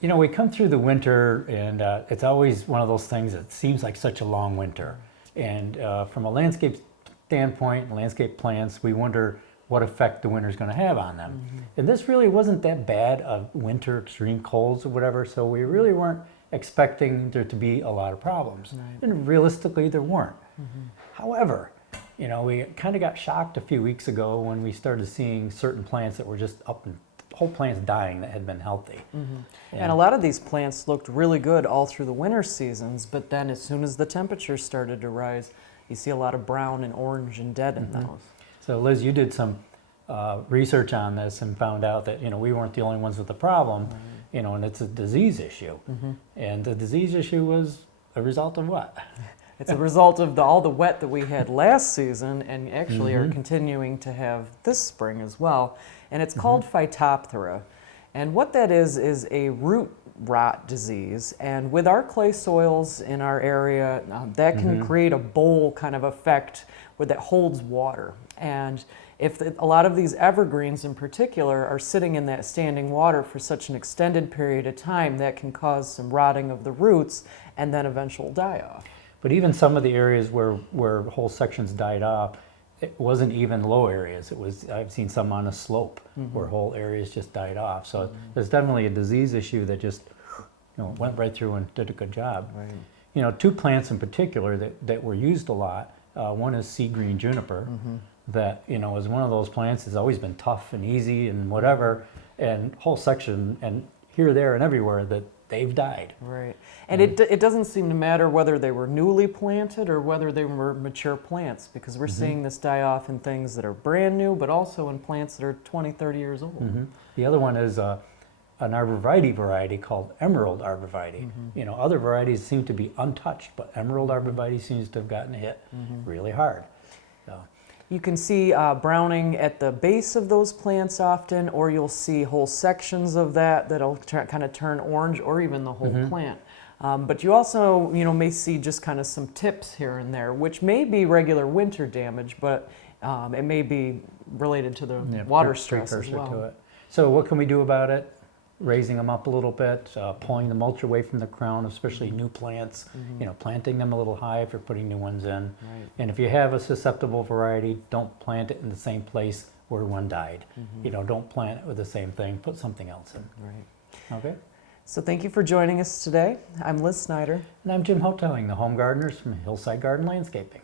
You know, we come through the winter, and it's always one of those things that seems like such a long winter. And from a landscape standpoint, landscape plants, we wonder what effect the winter's going to have on them. And this really wasn't that bad of winter extreme colds or whatever, so we really weren't expecting there to be a lot of problems. And realistically, there weren't. However, you know, we kind of got shocked a few weeks ago when we started seeing certain plants that were just up and whole plants dying that had been healthy. And a lot of these plants looked really good all through the winter seasons, but then as soon as the temperatures started to rise, you see a lot of brown and orange and dead in those. So Liz, you did some research on this and found out that, you know, we weren't the only ones with the problem, you know, and it's a disease issue. And the disease issue was a result of what? It's a result of all the wet that we had last season and actually are continuing to have this spring as well. And it's called Phytopthora. And what that is a root rot disease. And with our clay soils in our area, that can create a bowl kind of effect where that holds water. And if a lot of these evergreens in particular are sitting in that standing water for such an extended period of time, that can cause some rotting of the roots and then eventual die-off. But even some of the areas where whole sections died off, it wasn't even low areas. It was, I've seen some on a slope where whole areas just died off. So there's definitely a disease issue that just, you know, went right through and did a good job. You know, two plants in particular that were used a lot. One is sea green juniper, that, you know, is one of those plants that's always been tough and easy and whatever, and whole section and here, there, and everywhere that they've died. And it doesn't seem to matter whether they were newly planted or whether they were mature plants, because we're seeing this die off in things that are brand new, but also in plants that are 20, 30 years old. The other one is an arborvitae variety called emerald arborvitae. You know, other varieties seem to be untouched, but emerald arborvitae seems to have gotten hit really hard. So. You can see browning at the base of those plants often, or you'll see whole sections of that'll kind of turn orange, or even the whole plant. But you also, you know, may see just kind of some tips here and there, which may be regular winter damage, but it may be related to the water stress as well. To it. So what can we do about it? Raising them up a little bit, pulling the mulch away from the crown, especially new plants, you know, planting them a little high if you're putting new ones in. And if you have a susceptible variety, don't plant it in the same place where one died. You know, don't plant it with the same thing, put something else in. Okay? So thank you for joining us today. I'm Liz Snyder. And I'm Jim Hotelling, the home gardeners from Hillside Garden Landscaping.